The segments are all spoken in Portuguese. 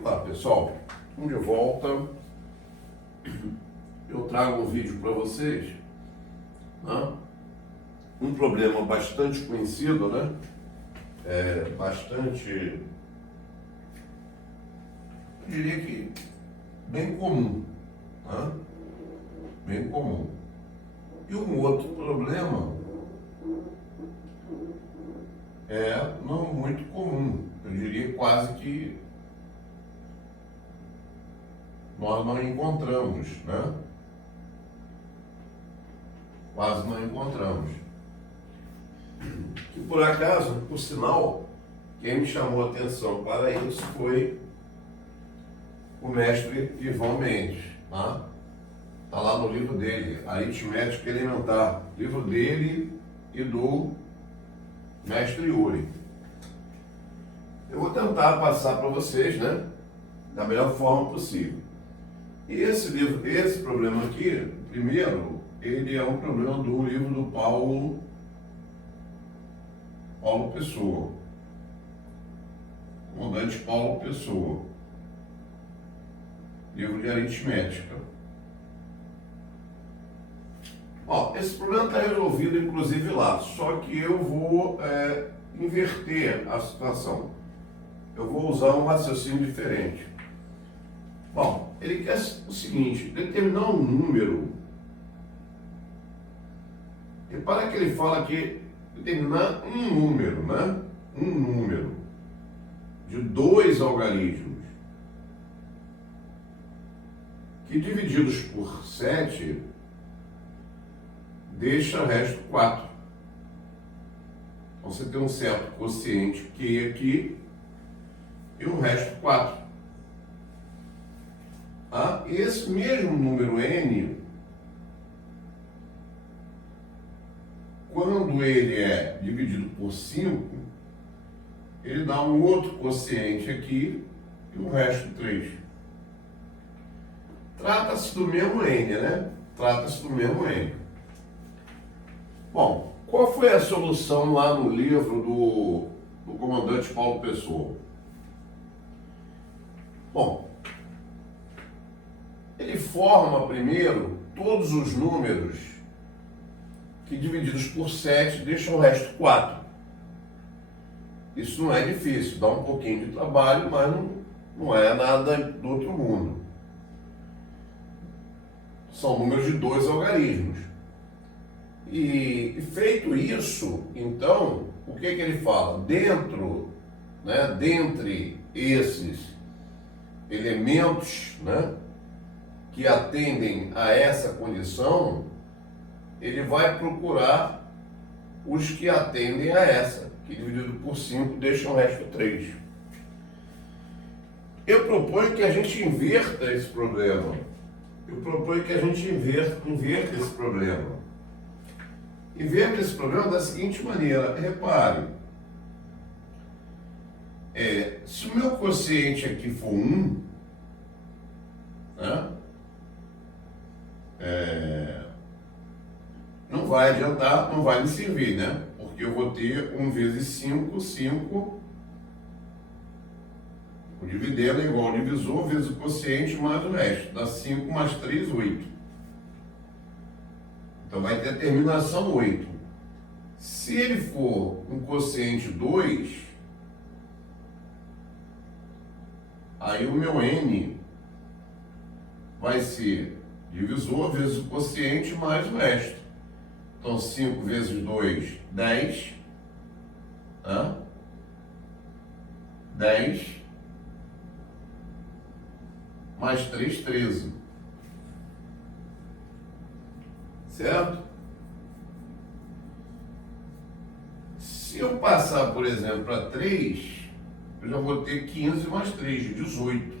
Olá pessoal, estamos de volta. Eu trago um vídeo para vocês, né? Um problema bastante conhecido, né? Bastante, eu diria que bem comum, né? Bem comum. E um outro problema não muito comum, eu diria quase que nós não encontramos, né? Quase não encontramos. Que por acaso, por sinal, quem me chamou a atenção para isso foi o mestre Ivan Mendes, tá? Está lá no livro dele, Aritmética Elementar, livro dele e do mestre Yuri. Eu vou tentar passar para vocês, né, da melhor forma possível. E esse problema aqui, primeiro, ele é um problema do livro do Paulo Pessoa, comandante Paulo Pessoa, livro de aritmética. Ó, esse problema está resolvido inclusive lá, só que eu vou inverter a situação. Eu vou usar um raciocínio diferente. Bom, ele quer o seguinte: determinar um número. Repara que ele fala aqui, determinar um número, né? Um número de 2 algarismos que divididos por 7 deixa o resto 4. Então você tem um certo quociente Q aqui e um resto 4. E esse mesmo número n, quando ele é dividido por 5, ele dá um outro quociente aqui e o resto 3. Trata-se do mesmo n, né? Trata-se do mesmo n. Bom, qual foi a solução lá no livro do comandante Paulo Pessoa? Bom, ele forma primeiro todos os números que divididos por 7 deixam o resto 4. Isso não é difícil, dá um pouquinho de trabalho, mas não é nada do outro mundo. São números de 2 algarismos. E feito isso, então, o que ele fala? Dentre esses elementos, né, que atendem a essa condição, ele vai procurar os que atendem a essa, que dividido por 5 deixam o resto 3. Eu proponho que a gente inverta esse problema. Inverta esse problema. Inverta esse problema da seguinte maneira. Repare, se o meu quociente aqui for 1, né, não vai adiantar, não vai me servir, né? Porque eu vou ter 1 vezes 5, 5. O dividendo é igual ao divisor vezes o quociente mais o resto. Dá 5 mais 3, 8. Então vai ter a terminação 8. Se ele for um quociente 2, aí o meu n vai ser divisor vezes o quociente mais o resto. Então 5 vezes 2, 10. 10 mais 3, 13. Certo? Se eu passar, por exemplo, para 3, eu já vou ter 15 mais 3, 18.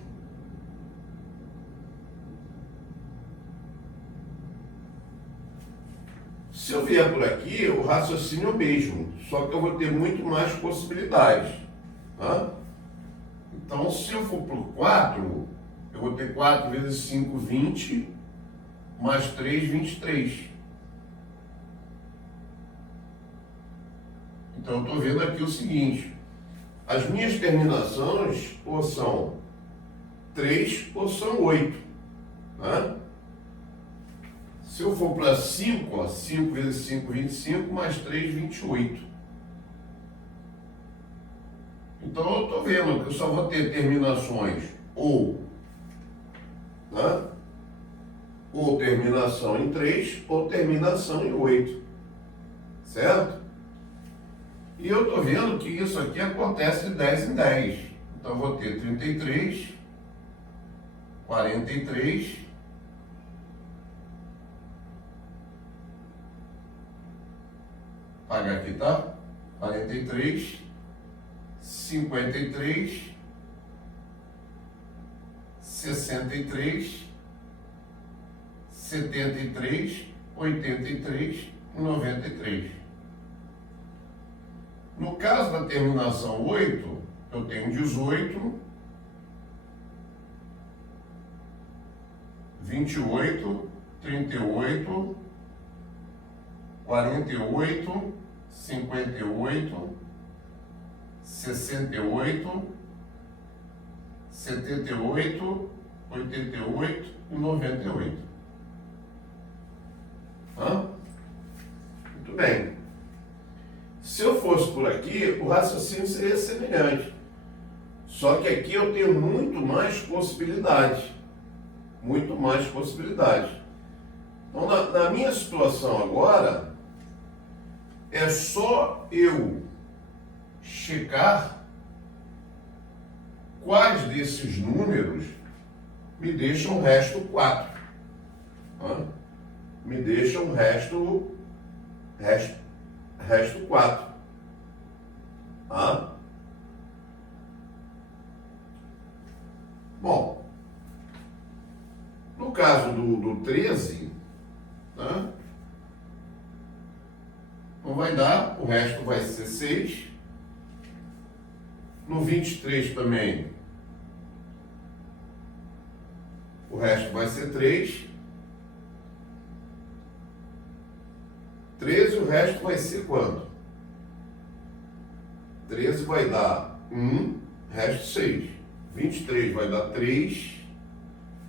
Se eu vier por aqui, o raciocínio é o mesmo, só que eu vou ter muito mais possibilidades. Então, se eu for por 4, eu vou ter 4 vezes 5, 20, mais 3, 23. Então, eu estou vendo aqui o seguinte: as minhas terminações ou são 3 ou são 8. Né? Se eu for para 5, ó, 5 vezes 5, 25, mais 3, 28. Então eu estou vendo que eu só vou ter terminações ou, né? Ou terminação em 3 ou terminação em 8. Certo? E eu estou vendo que isso aqui acontece de 10 em 10. Então eu vou ter 33, 43, pagar aqui, tá? 43, 53, 63, 73, 83 e 93. No caso da terminação 8, eu tenho 18, 28, 38, 48, 58, 68, 78, 88 e 98. Muito bem. Se eu fosse por aqui, o raciocínio seria semelhante. Só que aqui eu tenho muito mais possibilidades. Muito mais possibilidades. Então, na minha situação agora, é só eu checar quais desses números me deixam o resto 4. Me deixam o resto 4. Bom, no caso do 13, não vai dar, o resto vai ser 6. No 23 também, o resto vai ser 3. 13, o resto vai ser quanto? 13 vai dar 1, resto 6. 23 vai dar 3,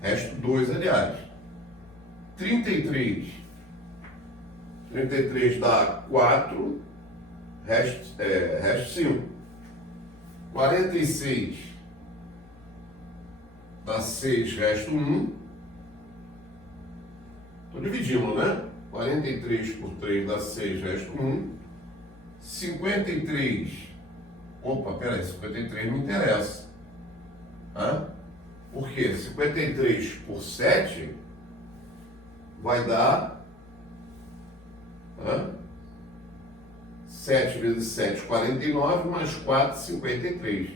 resto 2, aliás. 33 dá 4, resto 5. 46 dá 6, resto 1. Estou dividindo, né? 43 por 3 dá 6, resto 1. 53. Opa, peraí, 53 me interessa. Por quê? 53 por 7 vai dar 7 vezes 7, 49, mais 4, 53.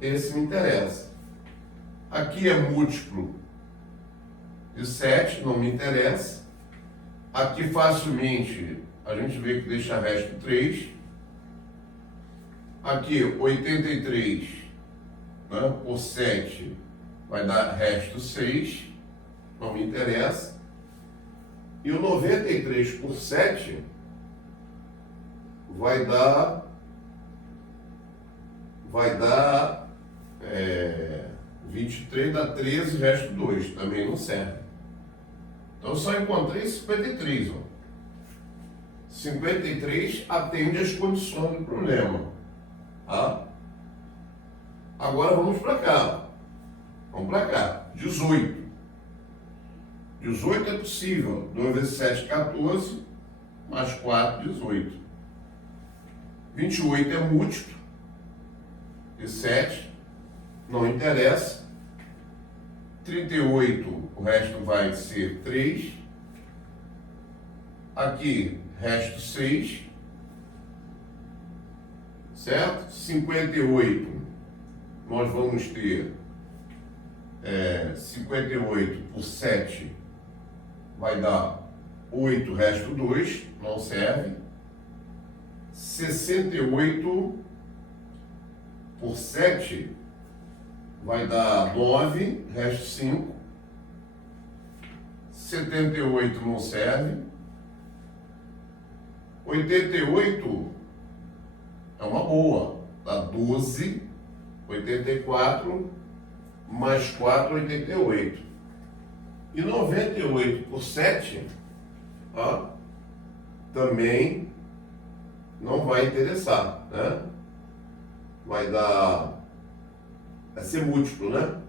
Esse me interessa. Aqui é múltiplo de 7, não me interessa. Aqui facilmente a gente vê que deixa resto 3. Aqui 83 por 7 vai dar resto 6, não me interessa. E o 93 por 7 vai dar 23 dá 13, resto 2, também não serve. Então eu só encontrei 53. 53 atende às condições do problema. Agora vamos para cá. Vamos para cá. 18. 18 é possível. 2 vezes 7, 14. Mais 4, 18. 28 é múltiplo de 7. Não interessa. 38, o resto vai ser 3. Aqui, resto 6. Certo? 58, nós vamos ter 58 por 7 vai dar 8, resto 2, não serve. 68 por 7 vai dar 9, resto 5. 78 não serve. 88 é uma boa, dá 12. 84 mais 4, 88. E 98 por 7, ó, também não vai interessar, né? Vai ser múltiplo, né?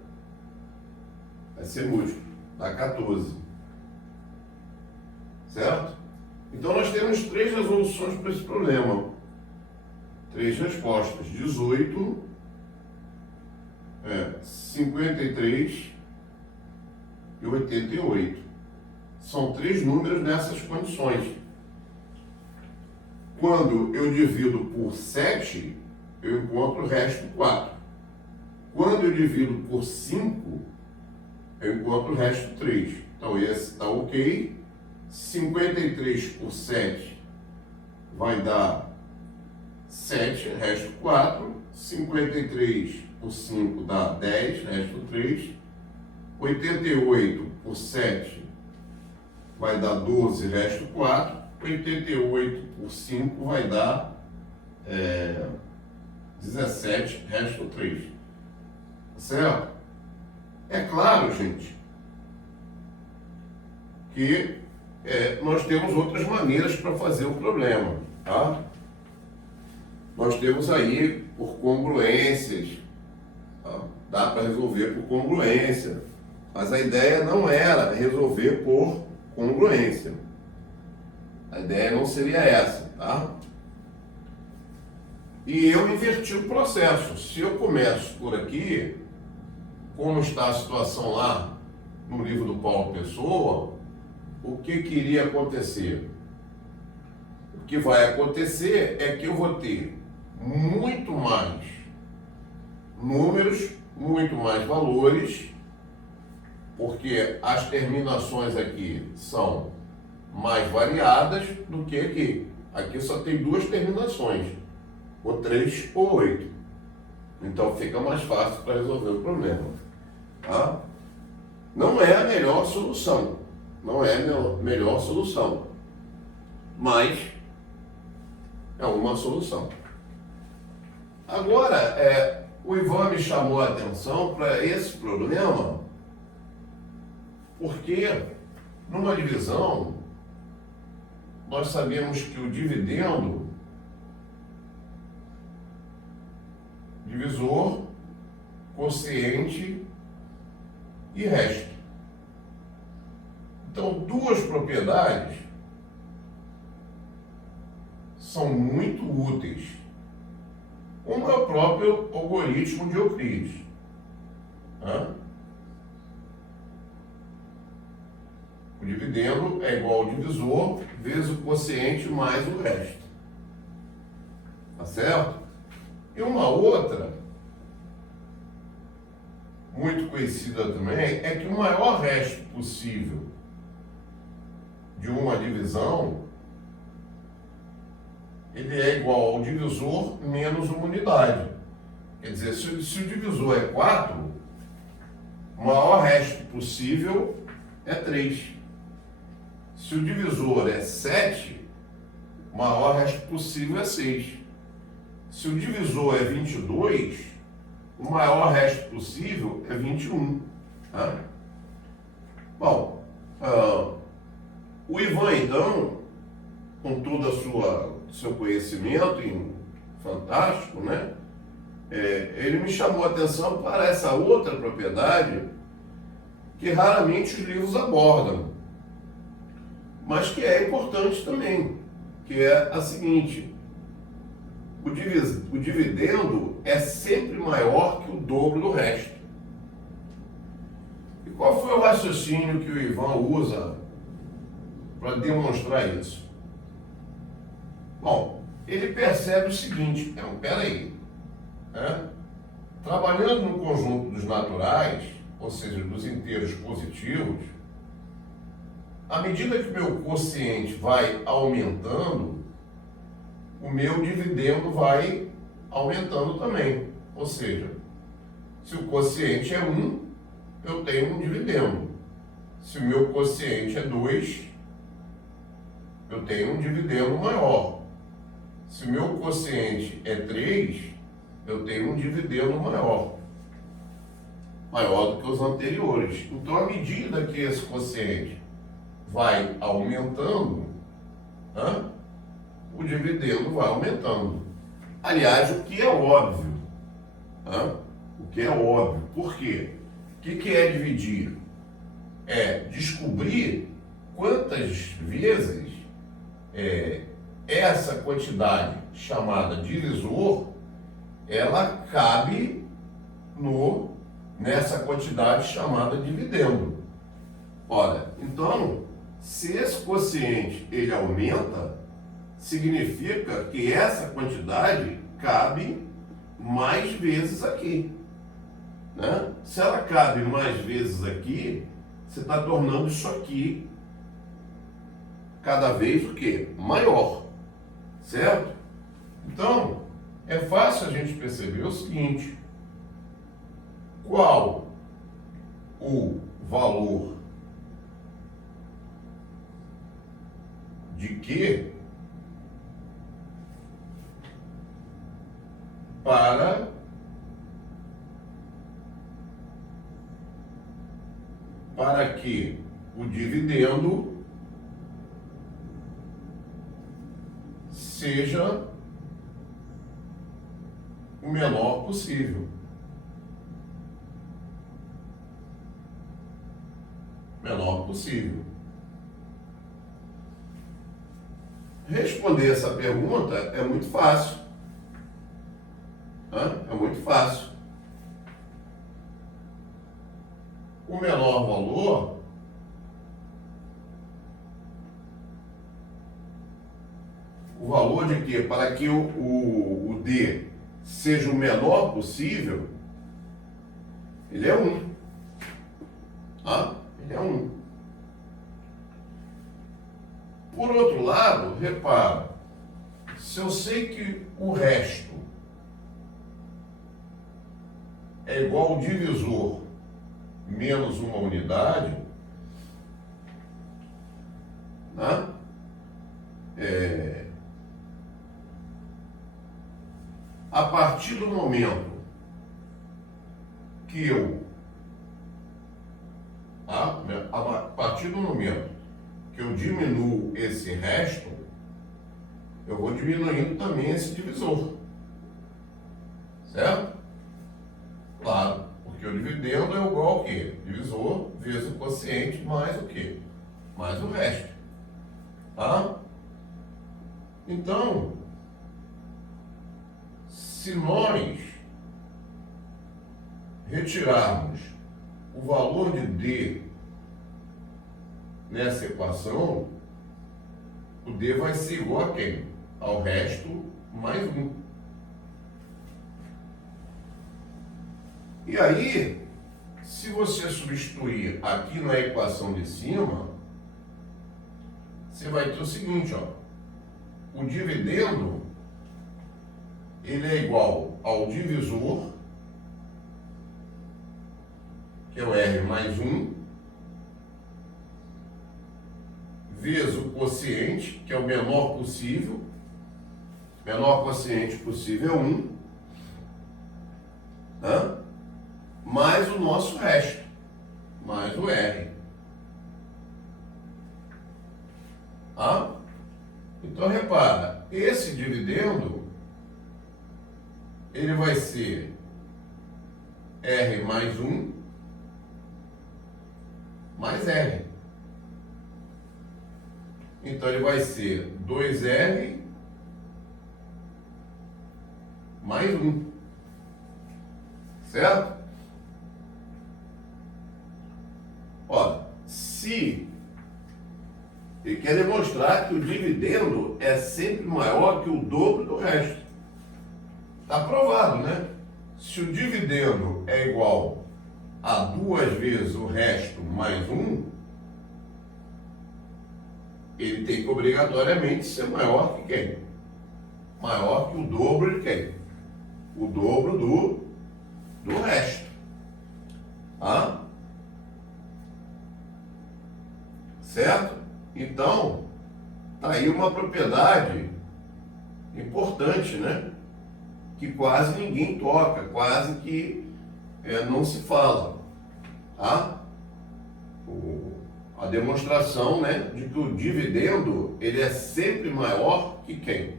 Vai ser múltiplo, dá 14. Certo? Então nós temos 3 resoluções para esse problema. 3 respostas: 18, 53 e 88. São 3 números nessas condições. Quando eu divido por 7, eu encontro o resto 4. Quando eu divido por 5, eu encontro o resto 3. Então esse está ok. 53 por 7 vai dar 7, resto 4. 53 por 5 dá 10, resto 3. 88 por 7 vai dar 12, resto 4. 88 por 5 vai dar 17, resto 3. Certo? É claro, gente, que nós temos outras maneiras para fazer o problema, tá? Nós temos aí por congruências, tá? Dá para resolver por congruência, mas a ideia não era resolver por congruência. A ideia não seria essa, tá? E eu inverti o processo. Se eu começo por aqui, como está a situação lá no livro do Paulo Pessoa, o que iria acontecer? O que vai acontecer é que eu vou ter muito mais números, muito mais valores, porque as terminações aqui são mais variadas do que aqui. Aqui só tem 2 terminações, ou 3 ou 8. Então fica mais fácil para resolver o problema. Tá? Não é a melhor solução. Não é a melhor solução. Mas é uma solução. Agora, o Ivan me chamou a atenção para esse problema, porque numa divisão nós sabemos que o dividendo, divisor, quociente e resto. Então, 2 propriedades são muito úteis. Uma é o próprio algoritmo de Euclides. O dividendo é igual ao divisor vezes o quociente mais o resto. Tá certo? E uma outra, muito conhecida também, é que o maior resto possível de uma divisão, ele é igual ao divisor menos uma unidade. Quer dizer, se o divisor é 4, o maior resto possível é 3. Se o divisor é 7, o maior resto possível é 6. Se o divisor é 22, o maior resto possível é 21. Tá? Bom, o Ivan, então, com todo o seu conhecimento fantástico, né? Ele me chamou a atenção para essa outra propriedade que raramente os livros abordam, mas que é importante também, que é a seguinte: o dividendo é sempre maior que o dobro do resto. E qual foi o raciocínio que o Ivan usa para demonstrar isso? Bom, ele percebe o seguinte: peraí, trabalhando no conjunto dos naturais, ou seja, dos inteiros positivos, à medida que o meu quociente vai aumentando, o meu dividendo vai aumentando também. Ou seja, se o quociente é 1, eu tenho um dividendo. Se o meu quociente é 2, eu tenho um dividendo maior. Se o meu quociente é 3, eu tenho um dividendo maior. maior do que os anteriores. Então, à medida que esse quociente vai aumentando, o dividendo vai aumentando. Aliás, o que é óbvio. O que é óbvio. Por quê? O que é dividir? É descobrir quantas vezes essa quantidade chamada divisor, ela cabe nessa quantidade chamada dividendo. Olha, então, se esse quociente ele aumenta, significa que essa quantidade cabe mais vezes aqui. Né? Se ela cabe mais vezes aqui, você está tornando isso aqui cada vez o quê? Maior. Certo? Então, é fácil a gente perceber o seguinte: qual o valor de Q para que o dividendo seja o menor possível. Menor possível. Responder essa pergunta é muito fácil. É muito fácil. O menor valor de quê? Para que o D seja o menor possível, ele é 1. Ele é 1. Por outro lado, repara, se eu sei que o resto é igual ao divisor menos uma unidade, a partir do momento que eu diminuo esse resto, eu vou diminuindo também esse divisor. Certo? Claro, porque o dividendo é igual ao quê? Divisor vezes o quociente mais o quê? Mais o resto. Então, se nós retirarmos o valor de D nessa equação, o D vai ser igual a quem? Ao resto mais 1. E aí, se você substituir aqui na equação de cima, você vai ter o seguinte, o dividendo ele é igual ao divisor, que é o R mais 1, vezes o quociente, que é o menor possível, menor quociente possível é 1, mais o nosso resto, mais o R. Então, repara, esse dividendo, ele vai ser R mais 1, mais R. Então, ele vai ser 2R mais 1. Certo? Olha, se ele quer demonstrar que o dividendo é sempre maior que o dobro do resto. Está provado, né? Se o dividendo é igual a 2 vezes o resto mais 1, ele tem que obrigatoriamente ser maior que quem? Maior que o dobro de quem? O dobro do resto. Certo? Então, tá aí uma propriedade importante, né? Que quase ninguém toca, quase que não se fala. a demonstração, né, de que o dividendo ele é sempre maior que quem?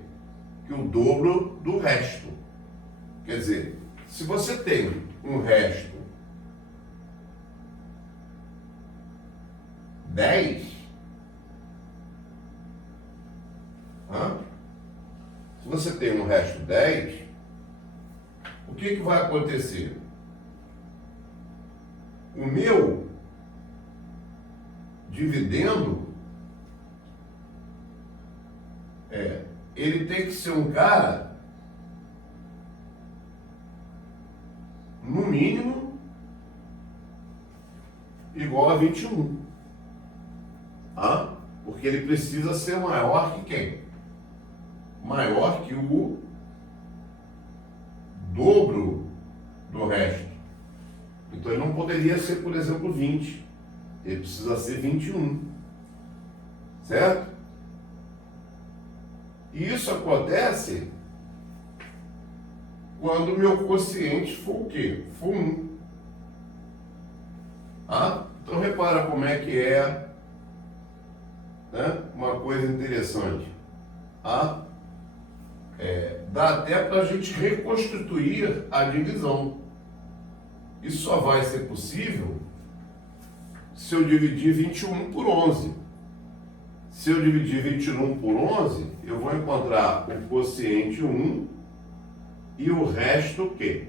Que o dobro do resto. Quer dizer, se você tem um resto 10, se você tem um resto 10, o que vai acontecer? O meu dividendo ele tem que ser um cara no mínimo igual a 21, porque ele precisa ser maior que quem? Maior que o dobro do resto. Então ele não poderia ser, por exemplo, 20. Ele precisa ser 21. Certo? E isso acontece quando o meu quociente for o quê? For 1. Então repara como é que é, né? Uma coisa interessante. Dá até para a gente reconstituir a divisão. Isso só vai ser possível se eu dividir 21 por 11. Se eu dividir 21 por 11, eu vou encontrar o quociente 1 e o resto o quê?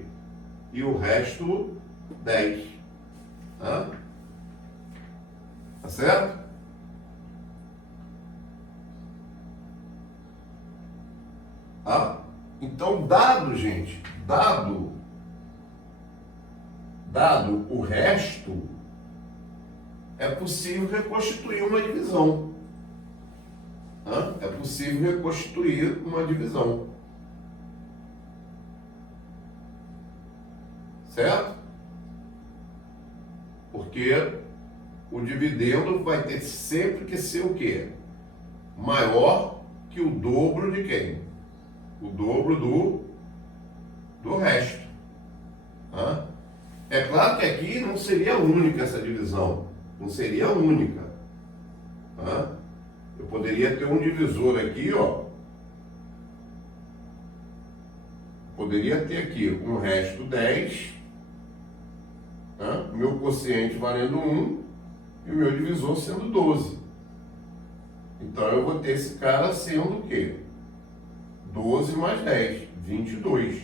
E o resto 10. Tá certo? Então, gente, dado o resto, é possível reconstituir uma divisão. É possível reconstituir uma divisão. Certo? Porque o dividendo vai ter sempre que ser o quê? Maior que o dobro de quem? O dobro do resto. É claro que aqui não seria única essa divisão. Não seria única. Eu poderia ter um divisor aqui, ó. Poderia ter aqui um resto 10, meu quociente valendo 1 e o meu divisor sendo 12. Então eu vou ter esse cara sendo o quê? 12 mais 10, 22.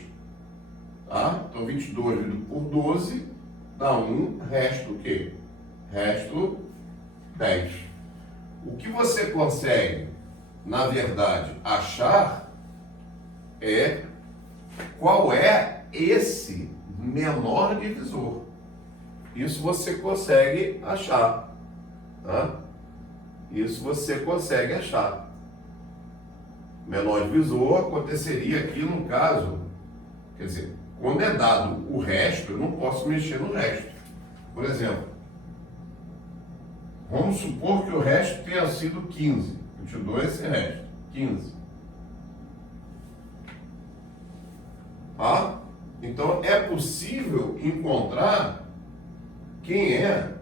Então 22 dividido por 12 dá 1, resto o quê? Resto 10. O que você consegue, na verdade, achar é qual é esse menor divisor. Isso você consegue achar. Isso você consegue achar. Menor divisor aconteceria aqui no caso, quer dizer, quando é dado o resto, eu não posso mexer no resto. Por exemplo, vamos supor que o resto tenha sido 15. Eu te dou esse resto, 15. Então é possível encontrar quem é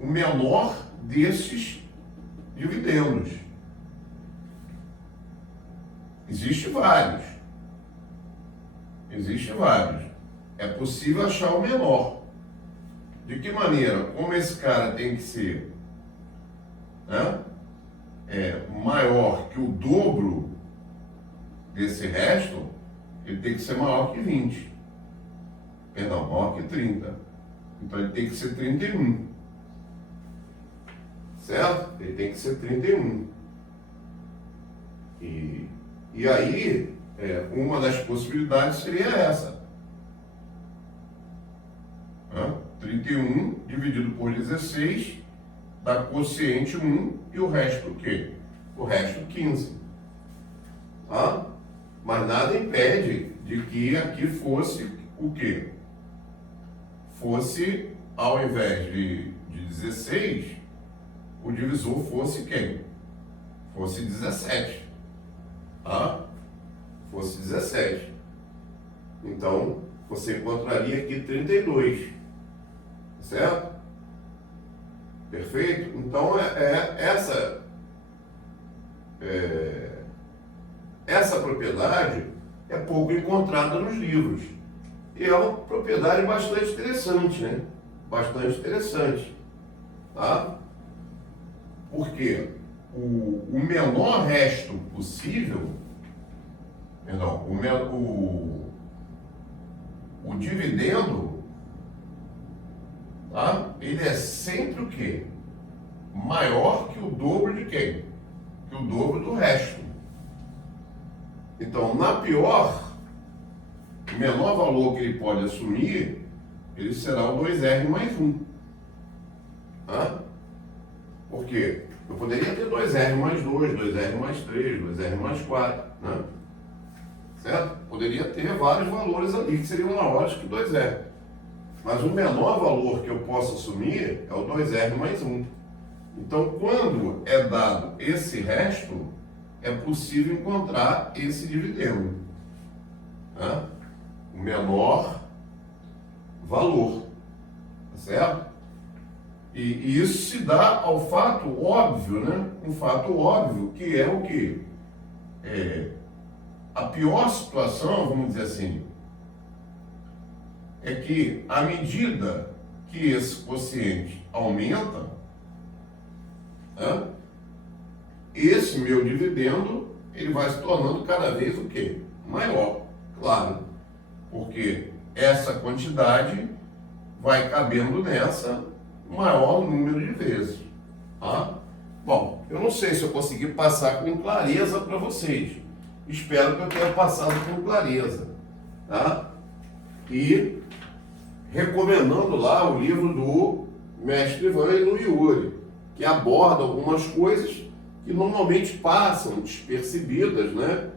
o menor desses dividendos. Existem vários. É possível achar o menor. De que maneira? Como esse cara tem que ser maior que o dobro desse resto, ele tem que ser maior que 20. Perdão, maior que 30. Então ele tem que ser 31. Certo? Ele tem que ser 31. E aí, uma das possibilidades seria essa. 31 dividido por 16 dá quociente 1 e o resto o quê? O resto 15. Mas nada impede de que aqui fosse o quê? Fosse, ao invés de 16, o divisor fosse quem? Fosse 17. Fosse 17. Então, você encontraria aqui 32. certo? Perfeito? Então, essa propriedade é pouco encontrada nos livros. E é uma propriedade bastante interessante, né? Bastante interessante. Tá? Porque o menor resto possível, perdão, o dividendo, tá? Ele é sempre o quê? Maior que o dobro de quem? Que o dobro do resto. Então, na pior, o menor valor que ele pode assumir, ele será o 2R mais 1. Tá? Por quê? Eu poderia ter 2R mais 2, 2R mais 3, 2R mais 4, né? Certo? Poderia ter vários valores ali que seriam maiores que 2R. Mas o menor valor que eu posso assumir é o 2R mais 1. Então, quando é dado esse resto, é possível encontrar esse dividendo. Né? O menor valor. Tá certo? E isso se dá ao fato óbvio, né? Um fato óbvio, que é o quê? A pior situação, vamos dizer assim, é que à medida que esse quociente aumenta, né, esse meu dividendo, ele vai se tornando cada vez o quê? Maior, claro, porque essa quantidade vai cabendo nessa maior número de vezes. Tá? Bom, eu não sei se eu consegui passar com clareza para vocês. Espero que eu tenha passado com clareza. Tá? E recomendando lá o livro do Mestre Ivan e do Yuri, que aborda algumas coisas que normalmente passam despercebidas, né?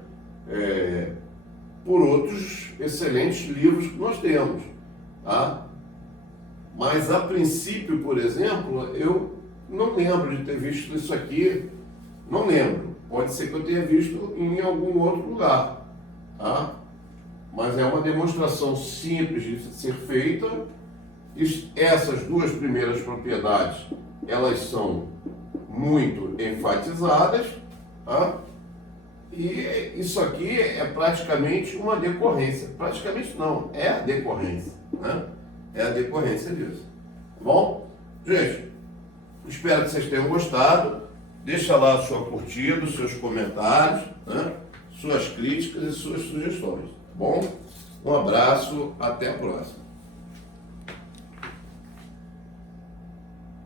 Por outros excelentes livros que nós temos. Tá? Mas, a princípio, por exemplo, eu não lembro de ter visto isso aqui, não lembro. Pode ser que eu tenha visto em algum outro lugar, tá? Mas é uma demonstração simples de ser feita. Essas duas primeiras propriedades, elas são muito enfatizadas, tá? E isso aqui é praticamente uma decorrência. Praticamente não, é a decorrência, né? É a decorrência disso. Tá bom? Gente, espero que vocês tenham gostado. Deixa lá a sua curtida, os seus comentários, né? Suas críticas e suas sugestões. Tá bom? Um abraço, até a próxima.